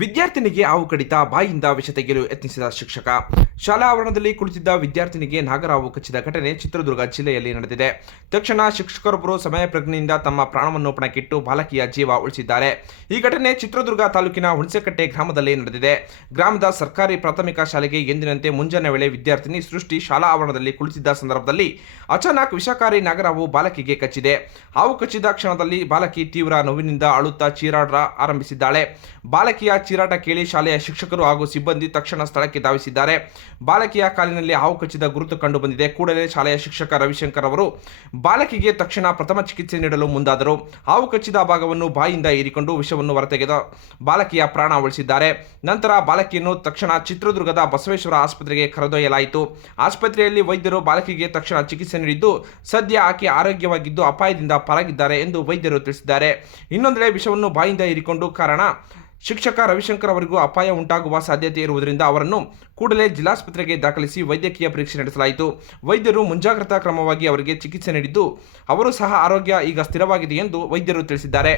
ವಿದ್ಯಾರ್ಥಿನಿಗೆ ಹಾವು ಕಡಿತ, ಬಾಯಿಂದ ವಿಷ ತೆಗೆಯಲು ಯತ್ನಿಸಿದ ಶಿಕ್ಷಕ. ಶಾಲಾ ಆವರಣದಲ್ಲಿ ಕುಳಿತಿದ್ದ ವಿದ್ಯಾರ್ಥಿನಿಗೆ ನಾಗರಹಾವು ಕಚ್ಚಿದ ಘಟನೆ ಚಿತ್ರದುರ್ಗ ಜಿಲ್ಲೆಯಲ್ಲಿ ನಡೆದಿದೆ. ತಕ್ಷಣ ಶಿಕ್ಷಕರೊಬ್ಬರು ಸಮಯ ಪ್ರಜ್ಞೆಯಿಂದ ತಮ್ಮ ಪ್ರಾಣವನ್ನು ಪಣಕ್ಕಿಟ್ಟು ಬಾಲಕಿಯ ಜೀವ ಉಳಿಸಿದ್ದಾರೆ. ಈ ಘಟನೆ ಚಿತ್ರದುರ್ಗ ತಾಲೂಕಿನ ಹುಣಸೆಕಟ್ಟೆ ಗ್ರಾಮದಲ್ಲಿ ನಡೆದಿದೆ. ಗ್ರಾಮದ ಸರ್ಕಾರಿ ಪ್ರಾಥಮಿಕ ಶಾಲೆಗೆ ಎಂದಿನಂತೆ ಮುಂಜಾನೆ ವೇಳೆ ವಿದ್ಯಾರ್ಥಿನಿ ಸೃಷ್ಟಿ ಶಾಲಾ ಆವರಣದಲ್ಲಿ ಕುಳಿತಿದ್ದ ಸಂದರ್ಭದಲ್ಲಿ ಅಚಾನಕ್ ವಿಷಕಾರಿ ನಾಗರಹಾವು ಬಾಲಕಿಗೆ ಕಚ್ಚಿದೆ. ಹಾವು ಕಚ್ಚಿದ ಕ್ಷಣದಲ್ಲಿ ಬಾಲಕಿ ತೀವ್ರ ನೋವಿನಿಂದ ಅಳುತ್ತಾ ಚೀರಾಟ ಆರಂಭಿಸಿದ್ದಾಳೆ. ಬಾಲಕಿಯ ಚೀರಾಟ ಕೇಳಿ ಶಾಲೆಯ ಶಿಕ್ಷಕರು ಹಾಗೂ ಸಿಬ್ಬಂದಿ ತಕ್ಷಣ ಸ್ಥಳಕ್ಕೆ ಧಾವಿಸಿದ್ದಾರೆ. ಬಾಲಕಿಯ ಕಾಲಿನಲ್ಲಿ ಹಾವು ಕಚ್ಚಿದ ಗುರುತು ಕಂಡು ಬಂದಿದೆ. ಕೂಡಲೇ ಶಾಲೆಯ ಶಿಕ್ಷಕ ರವಿಶಂಕರ್ ಅವರು ಬಾಲಕಿಗೆ ತಕ್ಷಣ ಪ್ರಥಮ ಚಿಕಿತ್ಸೆ ನೀಡಲು ಮುಂದಾದರು. ಹಾವು ಕಚ್ಚಿದ ಭಾಗವನ್ನು ಬಾಯಿಂದ ಹೀರಿಕೊಂಡು ವಿಷವನ್ನು ಹೊರತೆಗೆದ ಬಾಲಕಿಯ ಪ್ರಾಣ ಉಳಿಸಿದ್ದಾರೆ. ನಂತರ ಬಾಲಕಿಯನ್ನು ತಕ್ಷಣ ಚಿತ್ರದುರ್ಗದ ಬಸವೇಶ್ವರ ಆಸ್ಪತ್ರೆಗೆ ಕರೆದೊಯ್ಯಲಾಯಿತು. ಆಸ್ಪತ್ರೆಯಲ್ಲಿ ವೈದ್ಯರು ಬಾಲಕಿಗೆ ತಕ್ಷಣ ಚಿಕಿತ್ಸೆ ನೀಡಿದ್ದು ಸದ್ಯ ಆಕೆ ಆರೋಗ್ಯವಾಗಿದ್ದು ಅಪಾಯದಿಂದ ಪಾರಾಗಿದ್ದಾರೆ ಎಂದು ವೈದ್ಯರು ತಿಳಿಸಿದ್ದಾರೆ. ಇನ್ನೊಂದೆಡೆ ವಿಷವನ್ನು ಬಾಯಿಂದ ಹೀರಿಕೊಂಡು ಕಾರಣ ಶಿಕ್ಷಕ ರವಿಶಂಕರ್ ಅವರಿಗೂ ಅಪಾಯ ಉಂಟಾಗುವ ಸಾಧ್ಯತೆ ಇರುವುದರಿಂದ ಅವರನ್ನು ಕೂಡಲೇ ಜಿಲ್ಲಾಸ್ಪತ್ರೆಗೆ ದಾಖಲಿಸಿ ವೈದ್ಯಕೀಯ ಪರೀಕ್ಷೆ ನಡೆಸಲಾಯಿತು. ವೈದ್ಯರು ಮುಂಜಾಗ್ರತಾ ಕ್ರಮವಾಗಿ ಅವರಿಗೆ ಚಿಕಿತ್ಸೆ ನೀಡಿದ್ದು ಅವರು ಸಹ ಆರೋಗ್ಯ ಈಗ ಸ್ಥಿರವಾಗಿದೆ ಎಂದು ವೈದ್ಯರು ತಿಳಿಸಿದ್ದಾರೆ.